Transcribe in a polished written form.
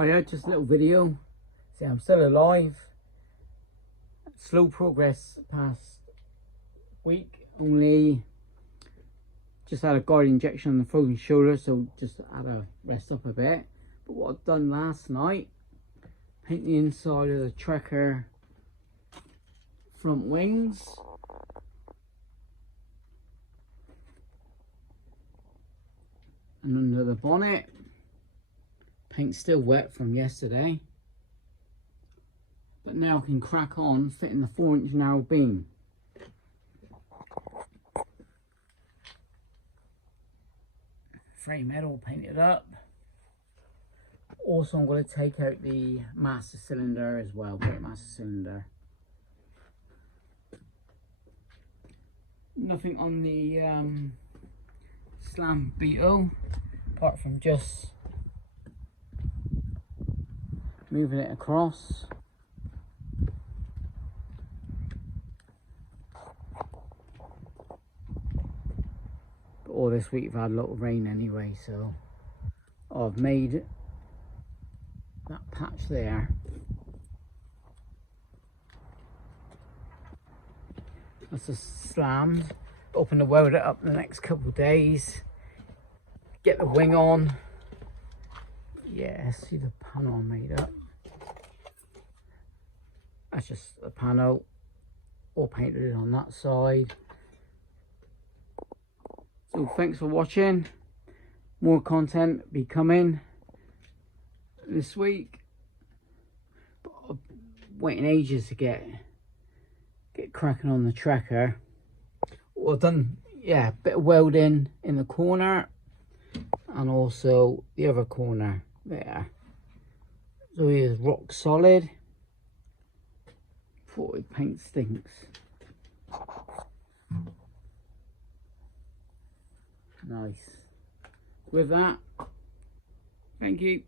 Hiya, just a little video. See, I'm still alive. Slow progress past week. Only just had a guard injection on the frozen shoulder, so just had to rest up a bit. But what I've done last night, paint the inside of the Trekker front wings. And under the bonnet. Paint's still wet from yesterday, but now I can crack on fitting the 4-inch narrow beam. Frame head all painted up. Also, I'm going to take out the master cylinder as well, brake master cylinder. Nothing on the Slam Beetle, apart from just moving it across. But all this week we've had a lot of rain anyway, so I've made that patch there. That's just slammed. Open the welder up the next couple of days. Get the wing on. Yeah, see the panel I made up. That's just a panel, all painted on that side. So thanks for watching. More content be coming this week. But I'm waiting ages to get cracking on the Trekker. Well, I've done, yeah, a bit of welding in the corner and also the other corner there. So he is rock solid. Thought the paint stinks. Nice. With that, thank you.